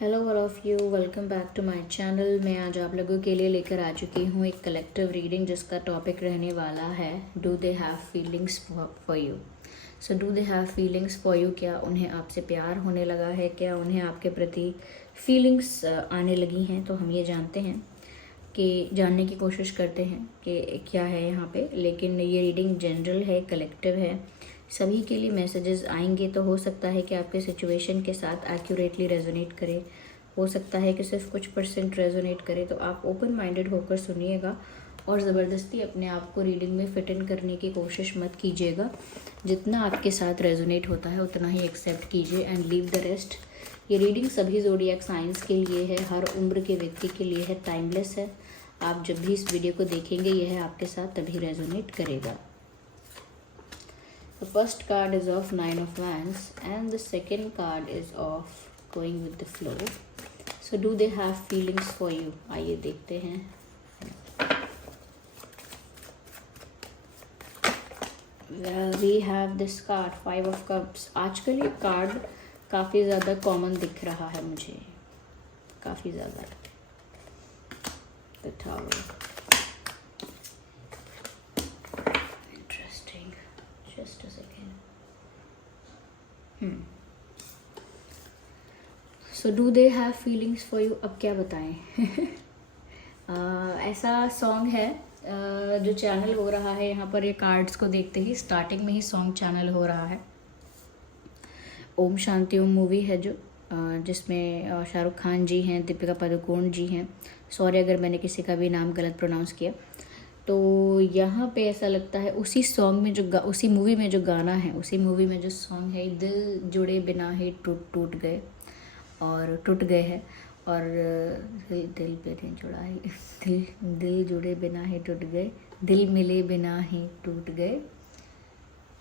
Hello all of you, welcome back to my channel. मैं आज आप लोगों के लिए लेकर आ चुकी हूँ एक कलेक्टिव रीडिंग जिसका टॉपिक रहने वाला है do they have feelings for you. So do they have feelings for you, क्या उन्हें आपसे प्यार होने लगा है, क्या उन्हें आपके प्रति फीलिंग्स आने लगी हैं। तो हम ये जानते हैं कि जानने की कोशिश करते हैं कि क्या है यहाँ पे। लेकिन ये रीडिंग जनरल है, कलेक्टिव है, सभी के लिए मैसेजेस आएंगे। तो हो सकता है कि आपके सिचुएशन के साथ एक्यूरेटली रेजोनेट करे, हो सकता है कि सिर्फ कुछ % रेजोनेट करे। तो आप ओपन माइंडेड होकर सुनिएगा और ज़बरदस्ती अपने आप को रीडिंग में फिट इन करने की कोशिश मत कीजिएगा। जितना आपके साथ रेजोनेट होता है उतना ही एक्सेप्ट कीजिए एंड लीव द रेस्ट। ये रीडिंग सभी ज़ोडिएक साइंस के लिए है, हर उम्र के व्यक्ति के लिए है, टाइमलेस है। आप जब भी इस वीडियो को देखेंगे यह आपके साथ तभी रेजोनेट करेगा। The first card is of 9 of Wands and the second card is of going with the flow. So do they have feelings for you? आइए देखते हैं। Well, we have this card 5 of Cups. आजकल ये card काफ़ी ज़्यादा common दिख रहा है मुझे, काफ़ी ज़्यादा। The Tower. Interesting. Just a second. So do they have feelings for you? अब क्या बताएं। ऐसा सॉन्ग है जो चैनल हो रहा है यहाँ पर। ये कार्ड्स को देखते ही स्टार्टिंग में ही सॉन्ग चैनल हो रहा है। ओम शांति ओम मूवी है जो जिसमें शाहरुख खान जी हैं, दीपिका पादुकोण जी हैं। सॉरी अगर मैंने किसी का भी नाम गलत प्रोनाउंस किया। तो यहाँ पे ऐसा लगता है उसी सॉन्ग में उसी मूवी में जो गाना है, उसी मूवी में जो सॉन्ग है, दिल जुड़े बिना ही टूट गए और टूट गए हैं। और दिल पे नहीं जुड़ा है, दिल जुड़े बिना ही टूट गए, दिल मिले बिना ही टूट गए,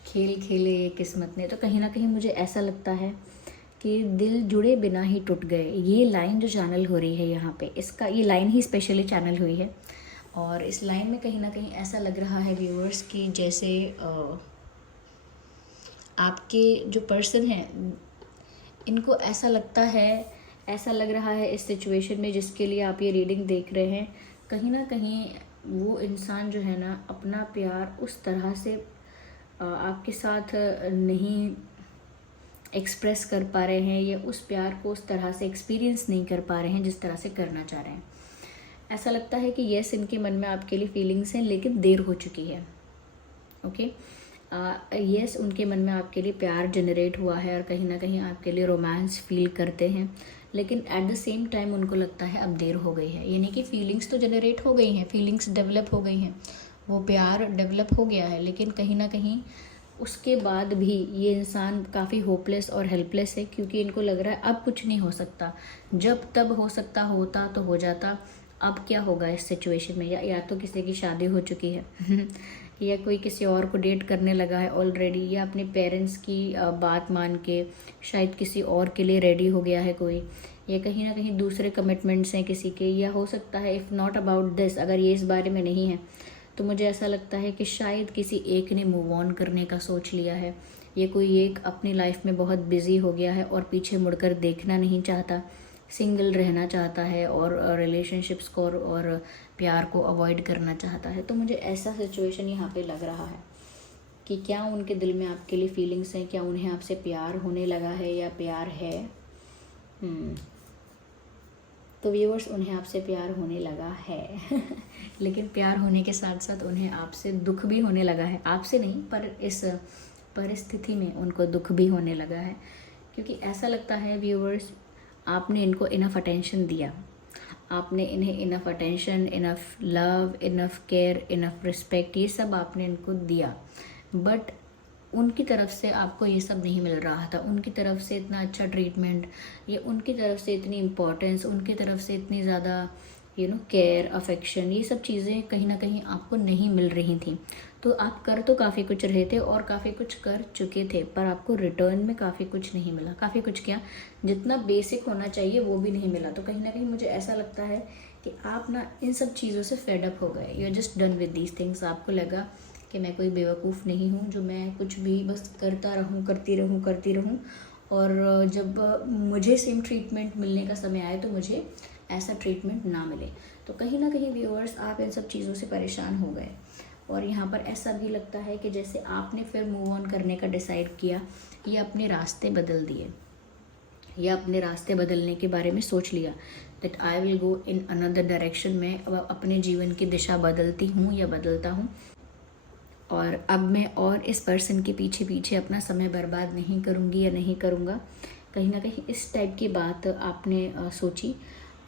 खेल खेले ये किस्मत ने। तो कहीं ना कहीं मुझे ऐसा लगता है कि दिल जुड़े बिना ही टूट गए, ये लाइन जो चैनल हो रही है यहाँ पे, इसका ये लाइन ही स्पेशली चैनल हुई है। और इस लाइन में कहीं ना कहीं ऐसा लग रहा है व्यूअर्स कि जैसे आपके जो पर्सन हैं इनको ऐसा लग रहा है इस सिचुएशन में जिसके लिए आप ये रीडिंग देख रहे हैं, कहीं ना कहीं वो इंसान जो है ना अपना प्यार उस तरह से आपके साथ नहीं एक्सप्रेस कर पा रहे हैं, या उस प्यार को उस तरह से एक्सपीरियंस नहीं कर पा रहे हैं जिस तरह से करना चाह रहे हैं। ऐसा लगता है कि यस, इनके मन में आपके लिए फीलिंग्स हैं लेकिन देर हो चुकी है। ओके, यस, उनके मन में आपके लिए प्यार जनरेट हुआ है और कहीं ना कहीं आपके लिए रोमांस फील करते हैं, लेकिन एट द सेम टाइम उनको लगता है अब देर हो गई है। यानी कि फीलिंग्स तो जनरेट हो गई हैं, फीलिंग्स डेवलप हो गई हैं, वो प्यार डेवलप हो गया है, लेकिन कहीं ना कहीं उसके बाद भी ये इंसान काफ़ी होपलेस और हेल्पलेस है, क्योंकि इनको लग रहा है अब कुछ नहीं हो सकता। जब तब हो सकता होता तो हो जाता, अब क्या होगा इस सिचुएशन में। या तो किसी की शादी हो चुकी है या कोई किसी और को डेट करने लगा है ऑलरेडी, या अपने पेरेंट्स की बात मान के शायद किसी और के लिए रेडी हो गया है कोई, या कहीं ना कहीं दूसरे कमिटमेंट्स हैं किसी के। या हो सकता है इफ़ नॉट अबाउट दिस, अगर ये इस बारे में नहीं है तो मुझे ऐसा लगता है कि शायद किसी एक ने मूव ऑन करने का सोच लिया है। ये कोई एक अपनी लाइफ में बहुत बिजी हो गया है और पीछे मुड़कर देखना नहीं चाहता, सिंगल रहना चाहता है और रिलेशनशिप्स को और प्यार को अवॉइड करना चाहता है। तो मुझे ऐसा सिचुएशन यहाँ पे लग रहा है कि क्या उनके दिल में आपके लिए फीलिंग्स हैं, क्या उन्हें आपसे प्यार होने लगा है या प्यार है। तो व्यूअर्स, उन्हें आपसे प्यार होने लगा है लेकिन प्यार होने के साथ साथ उन्हें आपसे दुख भी होने लगा है। आपसे नहीं, पर इस परिस्थिति में उनको दुख भी होने लगा है, क्योंकि ऐसा लगता है व्यूअर्स आपने इनको इनफ अटेंशन दिया, आपने इन्हें enough attention, enough love, enough care, enough respect, ये सब आपने इनको दिया, बट उनकी तरफ से आपको ये सब नहीं मिल रहा था। उनकी तरफ से इतना अच्छा ट्रीटमेंट, या उनकी तरफ से इतनी इम्पोर्टेंस, उनकी तरफ से इतनी ज़्यादा केयर, अफेक्शन, ये सब चीज़ें कहीं ना कहीं आपको नहीं मिल रही थी। तो आप कर तो काफ़ी कुछ रहे थे और काफ़ी कुछ कर चुके थे, पर आपको रिटर्न में काफ़ी कुछ नहीं मिला। काफ़ी कुछ क्या, जितना बेसिक होना चाहिए वो भी नहीं मिला। तो कहीं ना कहीं मुझे ऐसा लगता है कि आप ना इन सब चीज़ों से फेड अप हो गए। You are just done with these things. आपको लगा कि मैं कोई बेवकूफ़ नहीं हूँ जो मैं कुछ भी बस करता रहूँ, करती रहूँ और जब मुझे सेम ट्रीटमेंट मिलने का समय आए तो मुझे ऐसा ट्रीटमेंट ना मिले। तो कहीं ना कहीं व्यूअर्स, आप इन सब चीज़ों से परेशान हो गए और यहाँ पर ऐसा भी लगता है कि जैसे आपने फिर मूव ऑन करने का डिसाइड किया या अपने रास्ते बदल दिए, या अपने रास्ते बदलने के बारे में सोच लिया that I will go in another direction. मैं अब अपने जीवन की दिशा बदलती हूँ या बदलता हूँ, और अब मैं और इस पर्सन के पीछे पीछे अपना समय बर्बाद नहीं करूँगी या नहीं करूँगा। कहीं ना कहीं इस टाइप की बात आपने सोची,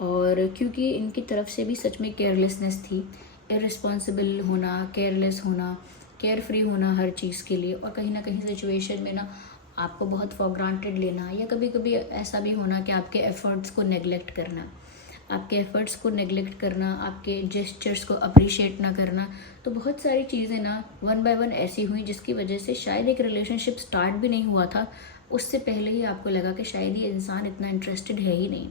और क्योंकि इनकी तरफ से भी सच में केयरलेसनेस थी, इररिस्पॉन्सिबल होना, केयरलेस होना, केयर फ्री होना हर चीज़ के लिए, और कहीं ना कहीं सिचुएशन में ना आपको बहुत फॉर ग्रांटेड लेना, या कभी कभी ऐसा भी होना कि आपके एफर्ट्स को नेगलेक्ट करना, आपके एफर्ट्स को नेगलेक्ट करना, आपके जेस्चर्स को अप्रिशिएट ना करना। तो बहुत सारी चीज़ें ना वन बाय वन ऐसी हुई जिसकी वजह से शायद एक रिलेशनशिप स्टार्ट भी नहीं हुआ था, उससे पहले ही आपको लगा कि शायद ये इंसान इतना इंटरेस्टेड है ही नहीं,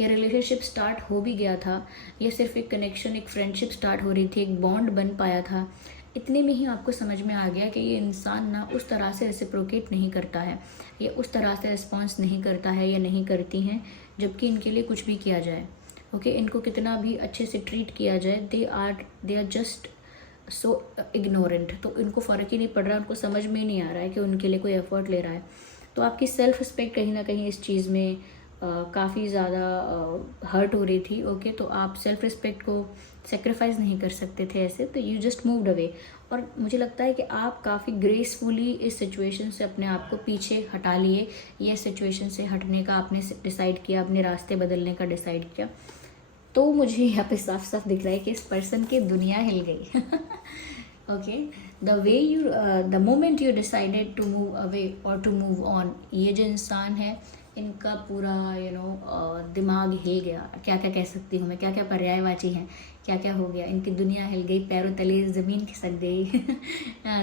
या रिलेशनशिप स्टार्ट हो भी गया था, या सिर्फ एक कनेक्शन, एक फ्रेंडशिप स्टार्ट हो रही थी, एक बॉन्ड बन पाया था। इतने में ही आपको समझ में आ गया कि ये इंसान ना उस तरह से रेसिप्रोकेट नहीं करता है, या उस तरह से रिस्पॉन्स नहीं करता है या नहीं करती हैं, जबकि इनके लिए कुछ भी किया जाए, ओके, इनको कितना भी अच्छे से ट्रीट किया जाए, they are just so ignorant. तो इनको फ़र्क ही नहीं पड़ रहा, उनको समझ में ही नहीं आ रहा है कि उनके लिए कोई एफर्ट ले रहा है। तो आपकी सेल्फ रिस्पेक्ट कहीं ना कहीं इस चीज़ में काफ़ी ज़्यादा हर्ट हो रही थी, ओके। तो आप सेल्फ रिस्पेक्ट को सेक्रीफाइस नहीं कर सकते थे ऐसे, तो यू जस्ट मूव्ड अवे। और मुझे लगता है कि आप काफ़ी ग्रेसफुली इस सिचुएशन से अपने आप को पीछे हटा लिए, ये सिचुएशन से हटने का आपने डिसाइड किया, अपने रास्ते बदलने का डिसाइड किया। तो मुझे यहाँ पे साफ साफ दिख रहा है कि इस पर्सन की दुनिया हिल गई। Okay, the way you the moment you decided to move away और टू मूव ऑन, ये जो इंसान है इनका पूरा दिमाग हिल गया। क्या क्या कह सकती हूँ मैं, क्या क्या पर्यायवाची हैं, क्या क्या हो गया, इनकी दुनिया हिल गई, पैरों तले ज़मीन खिसक गई।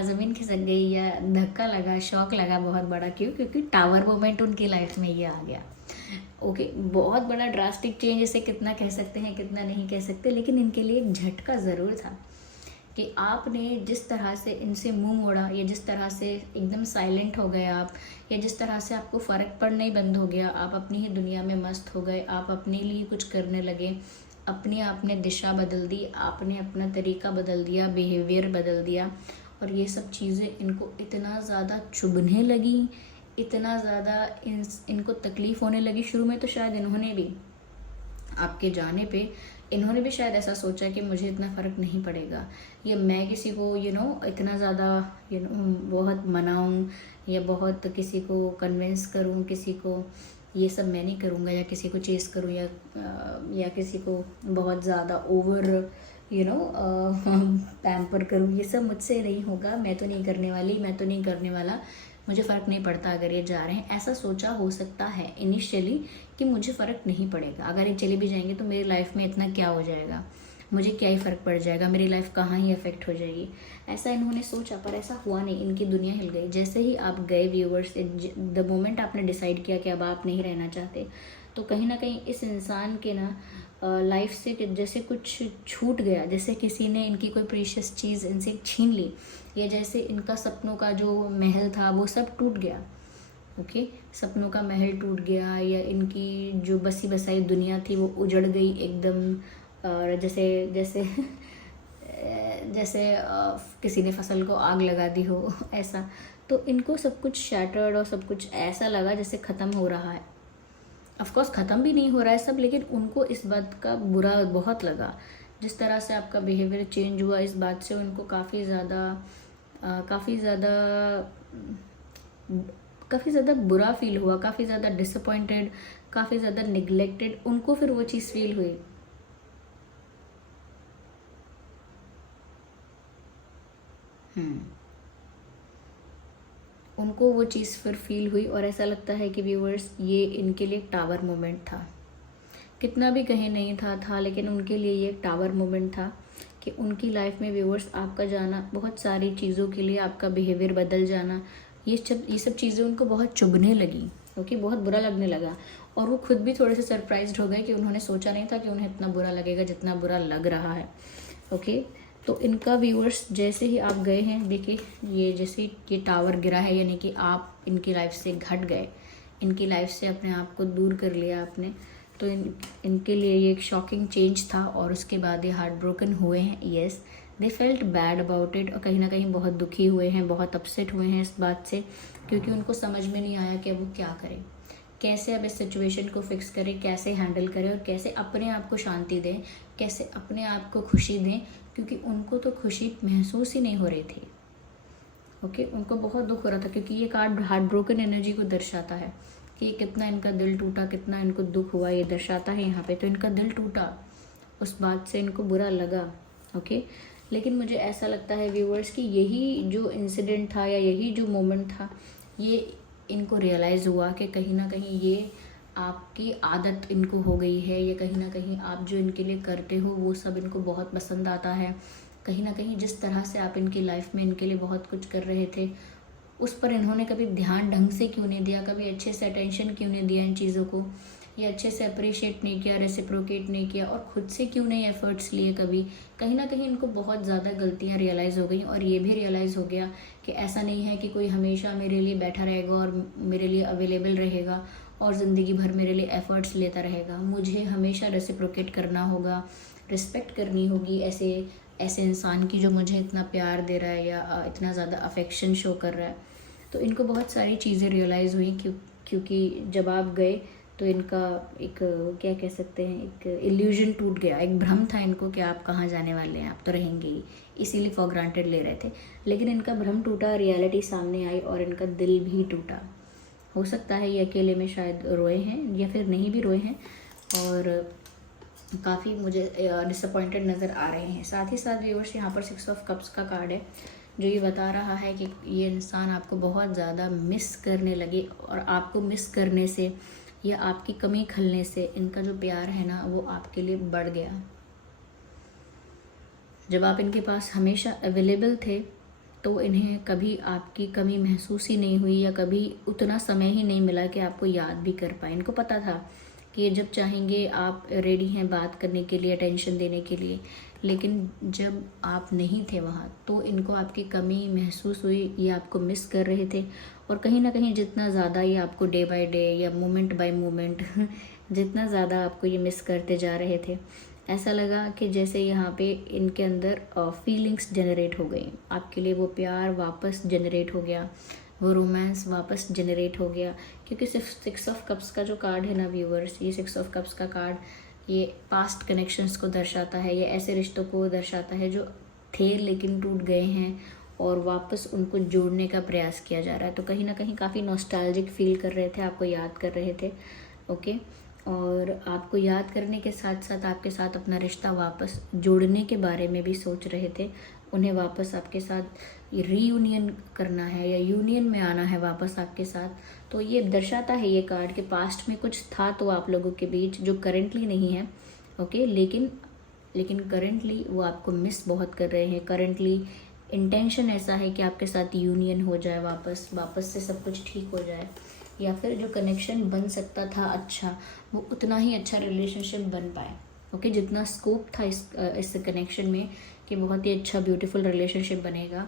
ज़मीन खिसक गई, या धक्का लगा, शॉक लगा बहुत बड़ा। क्यों? क्योंकि टावर मोमेंट उनकी लाइफ में ये आ गया। ओके, बहुत बड़ा ड्रास्टिक चेंज, इसे कितना कह सकते हैं कितना नहीं कह सकते, लेकिन इनके लिए एक झटका ज़रूर था कि आपने जिस तरह से इनसे मुंह मोड़ा, या जिस तरह से एकदम साइलेंट हो गए आप, या जिस तरह से आपको फ़र्क पड़ना ही बंद हो गया, आप अपनी ही दुनिया में मस्त हो गए, आप अपने लिए कुछ करने लगे, अपने आपने दिशा बदल दी, आपने अपना तरीका बदल दिया, बिहेवियर बदल दिया, और ये सब चीज़ें इनको इतना ज़्यादा चुभने लगी, इतना ज़्यादा इनको तकलीफ़ होने लगी। शुरू में तो शायद इन्होंने भी आपके जाने पे इन्होंने भी शायद ऐसा सोचा कि मुझे इतना फ़र्क नहीं पड़ेगा, या मैं किसी को इतना ज़्यादा बहुत मनाऊं, या बहुत किसी को कन्विंस करूं, किसी को ये सब मैं नहीं करूँगा, या किसी को चेस करूँ, या किसी को बहुत ज़्यादा ओवर पैम्पर करूँ, ये सब मुझसे नहीं होगा, मैं तो नहीं करने वाली, मैं तो नहीं करने वाला, मुझे फ़र्क नहीं पड़ता अगर ये जा रहे हैं। ऐसा सोचा हो सकता है इनिशियली कि मुझे फ़र्क नहीं पड़ेगा, अगर ये चले भी जाएंगे तो मेरी लाइफ में इतना क्या हो जाएगा, मुझे क्या ही फ़र्क पड़ जाएगा, मेरी लाइफ कहाँ ही अफेक्ट हो जाएगी, ऐसा इन्होंने सोचा। पर ऐसा हुआ नहीं, इनकी दुनिया हिल गई। जैसे ही आप गए व्यूअर्स, द मोमेंट आपने डिसाइड किया कि अब आप नहीं रहना चाहते, तो कहीं ना कहीं इस इंसान के ना लाइफ से जैसे कुछ छूट गया, जैसे किसी ने इनकी कोई प्रीशियस चीज़ इनसे छीन ली, या जैसे इनका सपनों का जो महल था वो सब टूट गया। ओके, सपनों का महल टूट गया, या इनकी जो बसी बसाई दुनिया थी वो उजड़ गई एकदम। और जैसे जैसे जैसे किसी ने फसल को आग लगा दी हो, ऐसा। तो इनको सब कुछ शैटर्ड और सब कुछ ऐसा लगा जैसे ख़त्म हो रहा है। ऑफ कोर्स ख़त्म भी नहीं हो रहा है सब, लेकिन उनको इस बात का बुरा बहुत लगा, जिस तरह से आपका बिहेवियर चेंज हुआ, इस बात से उनको काफ़ी ज़्यादा बुरा फील हुआ, काफ़ी ज़्यादा डिसअपॉइंटेड, काफ़ी ज़्यादा निगलेक्टेड उनको फिर वो चीज़ फील हुई। उनको वो चीज़ फिर फील हुई, और ऐसा लगता है कि व्यूअर्स ये इनके लिए टावर मोमेंट था। कितना भी कहीं नहीं था, लेकिन उनके लिए ये एक टावर मोमेंट था कि उनकी लाइफ में व्यूअर्स आपका जाना, बहुत सारी चीज़ों के लिए आपका बिहेवियर बदल जाना, ये सब चीज़ें उनको बहुत चुभने लगी, ओके, बहुत बुरा लगने लगा। और वो खुद भी थोड़े से सरप्राइज्ड हो गए कि उन्होंने सोचा नहीं था कि उन्हें इतना बुरा लगेगा जितना बुरा लग रहा है। ओके, तो इनका व्यूअर्स जैसे ही आप गए हैं, देखिए ये जैसे ये टावर गिरा है, यानी कि आप इनकी लाइफ से घट गए, इनकी लाइफ से अपने आप को दूर कर लिया आपने, तो इनके लिए ये एक शॉकिंग चेंज था और उसके बाद ये हार्ट ब्रोकन हुए हैं। Yes, they felt bad about it, और कहीं ना कहीं बहुत दुखी हुए हैं, बहुत अपसेट हुए हैं इस बात से, क्योंकि उनको समझ में नहीं आया कि अब वो क्या करें, कैसे अब इस सिचुएशन को फिक्स करें, कैसे हैंडल करें और कैसे अपने आप को शांति दें, कैसे अपने आप को खुशी दें, क्योंकि उनको तो खुशी महसूस ही नहीं हो रही थी। ओके, उनको बहुत दुख हो रहा था, क्योंकि ये कार्ड हार्ट ब्रोकन एनर्जी को दर्शाता है कि कितना इनका दिल टूटा, कितना इनको दुख हुआ, ये दर्शाता है यहाँ पे। तो इनका दिल टूटा, उस बात से इनको बुरा लगा। ओके, लेकिन मुझे ऐसा लगता है व्यूअर्स कि यही जो इंसिडेंट था या यही जो मोमेंट था, ये इनको रियलाइज़ हुआ कि कहीं ना कहीं ये आपकी आदत इनको हो गई है, या कहीं ना कहीं आप जो इनके लिए करते हो वो सब इनको बहुत पसंद आता है। कहीं ना कहीं जिस तरह से आप इनकी लाइफ में इनके लिए बहुत कुछ कर रहे थे, उस पर इन्होंने कभी ध्यान ढंग से क्यों नहीं दिया, कभी अच्छे से अटेंशन क्यों नहीं दिया इन चीज़ों को, या अच्छे से अप्रिशिएट नहीं किया, रेसिप्रोकेट नहीं किया, और खुद से क्यों नहीं एफर्ट्स लिए कभी। कहीं ना कहीं इनको बहुत ज़्यादा गलतियाँ रियलाइज़ हो गई, और ये भी रियलाइज़ हो गया कि ऐसा नहीं है कि कोई हमेशा मेरे लिए बैठा रहेगा और मेरे लिए अवेलेबल रहेगा और ज़िंदगी भर मेरे लिए एफ़र्ट्स लेता रहेगा। मुझे हमेशा रेसिप्रोकेट करना होगा, रिस्पेक्ट करनी होगी ऐसे इंसान की जो मुझे इतना प्यार दे रहा है या इतना ज़्यादा अफेक्शन शो कर रहा है। तो इनको बहुत सारी चीज़ें रियलाइज़ हुई, क्योंकि जब आप गए तो इनका एक क्या कह सकते हैं, एक इल्यूजन टूट गया, एक भ्रम था इनको कि आप कहाँ जाने वाले हैं, आप तो रहेंगे ही, इसीलिए फॉर ग्रांटेड ले रहे थे। लेकिन इनका भ्रम टूटा, रियलिटी सामने आई और इनका दिल भी टूटा। हो सकता है ये अकेले में शायद रोए हैं या फिर नहीं भी रोए हैं, और काफ़ी मुझे डिसअपॉइंटेड नज़र आ रहे हैं। साथ ही साथ व्यूअर्स यहाँ पर 6 ऑफ कप्स का कार्ड है, जो ये बता रहा है कि ये इंसान आपको बहुत ज़्यादा मिस करने लगे, और आपको मिस करने से या आपकी कमी खलने से इनका जो प्यार है ना वो आपके लिए बढ़ गया। जब आप इनके पास हमेशा अवेलेबल थे तो इन्हें कभी आपकी कमी महसूस ही नहीं हुई, या कभी उतना समय ही नहीं मिला कि आपको याद भी कर पाए। इनको पता था कि जब चाहेंगे आप रेडी हैं बात करने के लिए, अटेंशन देने के लिए, लेकिन जब आप नहीं थे वहाँ तो इनको आपकी कमी महसूस हुई, ये आपको मिस कर रहे थे। और कहीं ना कहीं जितना ज़्यादा ये आपको डे बाय डे या मोमेंट बाय मोमेंट जितना ज़्यादा आपको ये मिस करते जा रहे थे, ऐसा लगा कि जैसे यहाँ पे इनके अंदर फीलिंग्स जनरेट हो गई, आपके लिए वो प्यार वापस जनरेट हो गया, वो रोमांस वापस जनरेट हो गया। क्योंकि सिर्फ 6 ऑफ कप्स का जो कार्ड है ना व्यूअर्स, ये 6 ऑफ कप्स का कार्ड ये पास्ट कनेक्शंस को दर्शाता है, ये ऐसे रिश्तों को दर्शाता है जो थे लेकिन टूट गए हैं और वापस उनको जोड़ने का प्रयास किया जा रहा है। तो कहीं ना कहीं काफ़ी नॉस्टैल्जिक फील कर रहे थे, आपको याद कर रहे थे। ओके, और आपको याद करने के साथ साथ आपके साथ अपना रिश्ता वापस जोड़ने के बारे में भी सोच रहे थे। उन्हें वापस आपके साथ रीयूनियन करना है या यूनियन में आना है वापस आपके साथ। तो ये दर्शाता है ये कार्ड के पास्ट में कुछ था तो आप लोगों के बीच जो करेंटली नहीं है। ओके, लेकिन करेंटली वो आपको मिस बहुत कर रहे हैं। करेंटली इंटेंशन ऐसा है कि आपके साथ यूनियन हो जाए, वापस से सब कुछ ठीक हो जाए, या फिर जो कनेक्शन बन सकता था अच्छा, वो उतना ही अच्छा रिलेशनशिप बन पाए। ओके, जितना स्कोप था इस कनेक्शन में कि बहुत ही अच्छा ब्यूटीफुल रिलेशनशिप बनेगा,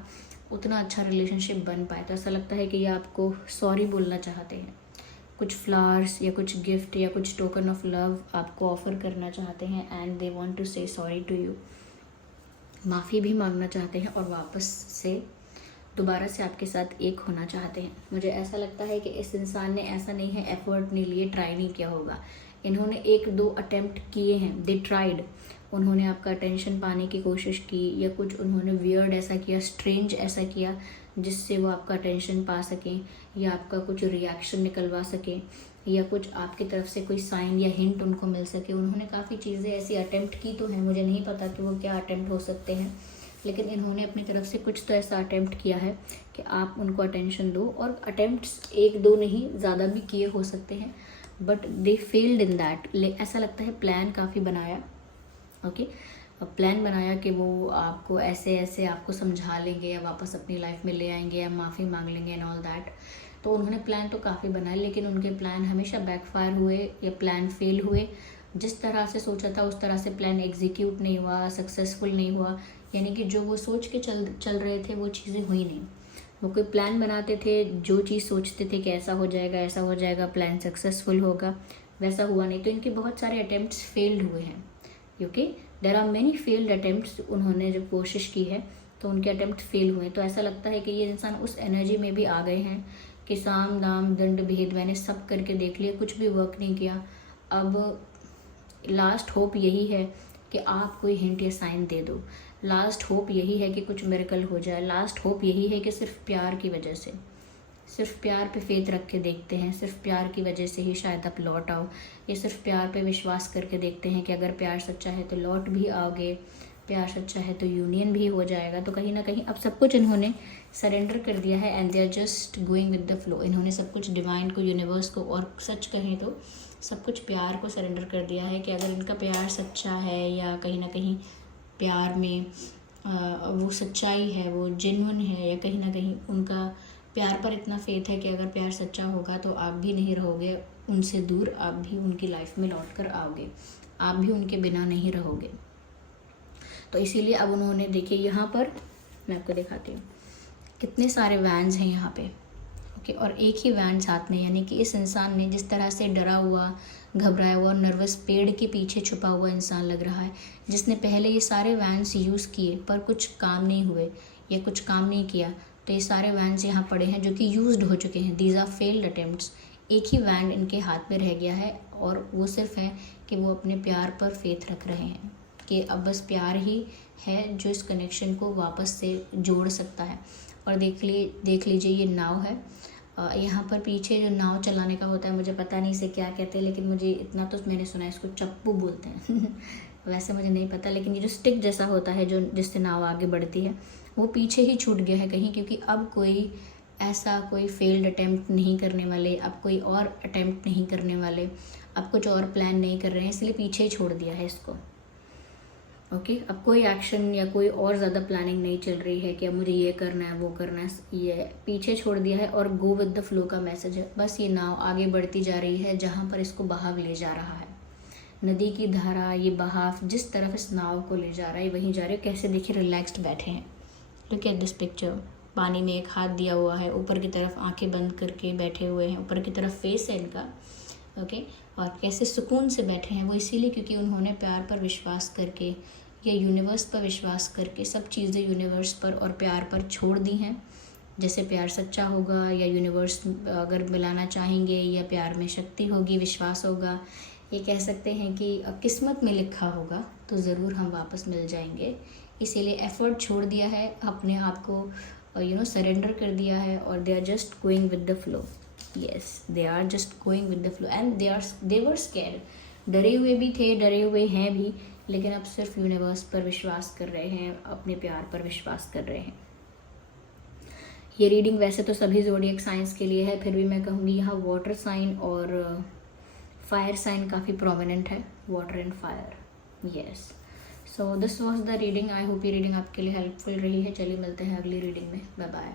उतना अच्छा रिलेशनशिप बन पाए। तो ऐसा लगता है कि ये आपको सॉरी बोलना चाहते हैं, कुछ फ्लावर्स या कुछ गिफ्ट या कुछ टोकन ऑफ लव आपको ऑफर करना चाहते हैं, एंड दे वांट टू से सॉरी टू यू, माफ़ी भी मांगना चाहते हैं और वापस से दोबारा से आपके साथ एक होना चाहते हैं। मुझे ऐसा लगता है कि इस इंसान ने ऐसा नहीं है एफर्ट नहीं लिए, ट्राई नहीं किया होगा। इन्होंने 1-2 अटेम्प्ट किए हैं, दे ट्राइड। उन्होंने आपका अटेंशन पाने की कोशिश की, या कुछ उन्होंने वियर्ड ऐसा किया, स्ट्रेंज ऐसा किया जिससे वो आपका अटेंशन पा सकें, या आपका कुछ रिएक्शन निकलवा सकें, या कुछ आपकी तरफ से कोई साइन या हिंट उनको मिल सके। उन्होंने काफ़ी चीज़ें ऐसी अटेम्प्ट की तो हैं, मुझे नहीं पता कि वो क्या अटेम्प्ट हो सकते हैं, लेकिन इन्होंने अपनी तरफ से कुछ तो ऐसा अटेम्प्ट किया है कि आप उनको अटेंशन दो। और अटेम्प्ट्स 1-2 नहीं, ज़्यादा भी किए हो सकते हैं, but they failed in that. ऐसा लगता है प्लान काफ़ी बनाया। ओके, प्लान बनाया कि वो आपको ऐसे ऐसे आपको समझा लेंगे या वापस अपनी लाइफ में ले आएंगे या माफ़ी मांग लेंगे एंड ऑल दैट। तो उन्होंने प्लान तो काफ़ी बनाए, लेकिन उनके प्लान हमेशा बैकफायर हुए या प्लान फेल हुए। जिस तरह से सोचा था उस तरह से प्लान एग्जीक्यूट नहीं हुआ, सक्सेसफुल नहीं हुआ, यानी कि जो वो सोच के चल रहे थे वो चीज़ें हुई नहीं। वो कोई प्लान बनाते थे, जो चीज़ सोचते थे कि ऐसा हो जाएगा, प्लान सक्सेसफुल होगा, वैसा हुआ नहीं। तो इनके बहुत सारे अटेम्प्ट्स फेल्ड हुए हैं, क्योंकि there are many failed attempts. उन्होंने जब कोशिश की है तो उनके अटेम्प्ट फेल हुए। तो ऐसा लगता है कि ये इंसान उस एनर्जी में भी आ गए हैं कि साम दाम दंड भेद मैंने सब करके देख लिया, कुछ भी वर्क नहीं किया। अब लास्ट होप यही है कि आप कोई हिंट या साइन दे दो। लास्ट होप यही है कि कुछ मिरेकल हो जाए। लास्ट होप यही है कि सिर्फ प्यार की वजह से, सिर्फ प्यार पे फेथ रख के देखते हैं, सिर्फ प्यार की वजह से ही शायद आप लौट आओ। ये सिर्फ प्यार पे विश्वास करके देखते हैं कि अगर प्यार सच्चा है तो लौट भी आओगे, प्यार सच्चा है तो यूनियन भी हो जाएगा। तो कहीं ना कहीं अब सब कुछ इन्होंने सरेंडर कर दिया है and they are just going with the flow. इन्होंने सब कुछ डिवाइन को, यूनिवर्स को, और सच कहें तो सब कुछ प्यार को सरेंडर कर दिया है कि अगर इनका प्यार सच्चा है या कहीं ना कहीं प्यार में वो सच्चाई है, वो जेन्युइन है, या कहीं ना कहीं उनका प्यार पर इतना फेथ है कि अगर प्यार सच्चा होगा तो आप भी नहीं रहोगे उनसे दूर, आप भी उनकी लाइफ में लौट कर आओगे, आप भी उनके बिना नहीं रहोगे। तो इसीलिए अब उन्होंने, देखिए यहाँ पर मैं आपको दिखाती हूँ, कितने सारे वैन्स हैं यहाँ पे, ओके, और एक ही वैन साथ में, यानी कि इस इंसान ने जिस तरह से डरा हुआ, घबराया हुआ, नर्वस, पेड़ के पीछे छुपा हुआ इंसान लग रहा है, जिसने पहले ये सारे वैन्स यूज़ किए पर कुछ काम नहीं हुए या कुछ काम नहीं किया। तो ये सारे वैन्स यहाँ पड़े हैं जो कि यूज्ड हो चुके हैं, दीज आर फेल्ड अटेम्प्ट्स। एक ही वैन इनके हाथ में रह गया है और वो सिर्फ है कि वो अपने प्यार पर फेथ रख रहे हैं कि अब बस प्यार ही है जो इस कनेक्शन को वापस से जोड़ सकता है। और देख लीजिए ये नाव है, यहाँ पर पीछे जो नाव चलाने का होता है, मुझे पता नहीं इसे क्या कहते हैं, लेकिन मुझे इतना तो मैंने सुना है इसको चप्पू बोलते हैं वैसे मुझे नहीं पता, लेकिन ये जो स्टिक जैसा होता है जो जिससे नाव आगे बढ़ती है, वो पीछे ही छूट गया है कहीं, क्योंकि अब कोई फेल्ड अटेम्प्ट नहीं करने वाले, अब कोई और अटेम्प्ट नहीं करने वाले, अब कुछ और प्लान नहीं कर रहे हैं, इसलिए पीछे ही छोड़ दिया है इसको, ओके। अब कोई एक्शन या कोई और ज़्यादा प्लानिंग नहीं चल रही है कि अब मुझे ये करना है वो करना है, ये पीछे छोड़ दिया है। और गो विद द फ्लो का मैसेज है, बस ये नाव आगे बढ़ती जा रही है जहाँ पर इसको बहाव ले जा रहा है, नदी की धारा, ये बहाव जिस तरफ इस नाव को ले जा रहा है वहीं जा रहे हैं। कैसे देखिए रिलैक्स्ड बैठे हैं, लुक एट दिस पिक्चर, पानी में एक हाथ दिया हुआ है, ऊपर की तरफ आंखें बंद करके बैठे हुए हैं, ऊपर की तरफ फेस है इनका, ओके। और कैसे सुकून से बैठे हैं, वो इसीलिए क्योंकि उन्होंने प्यार पर विश्वास करके या यूनिवर्स पर विश्वास करके सब चीज़ें यूनिवर्स पर और प्यार पर छोड़ दी हैं। जैसे प्यार सच्चा होगा या यूनिवर्स अगर मिलाना चाहेंगे या प्यार में शक्ति होगी, विश्वास होगा, ये कह सकते हैं कि किस्मत में लिखा होगा तो ज़रूर हम वापस मिल जाएंगे। इसीलिए एफर्ट छोड़ दिया है, अपने आप को सरेंडर कर दिया है और they are just going with the flow. Yes, they are just going with the flow and they were scared, डरे हुए भी थे, डरे हुए हैं भी, लेकिन अब सिर्फ यूनिवर्स पर विश्वास कर रहे हैं, अपने प्यार पर विश्वास कर रहे हैं। ये रीडिंग वैसे तो सभी ज़ोडिएक साइंस के लिए है, फिर भी मैं कहूँगी यहाँ वाटर साइन और फायर साइन काफ़ी प्रोमिनेंट है, water and fire. Yes, so this was the reading. I hope ये रीडिंग आपके लिए हेल्पफुल रही है। चलिए मिलते हैं अगली रीडिंग में, बाय बाय।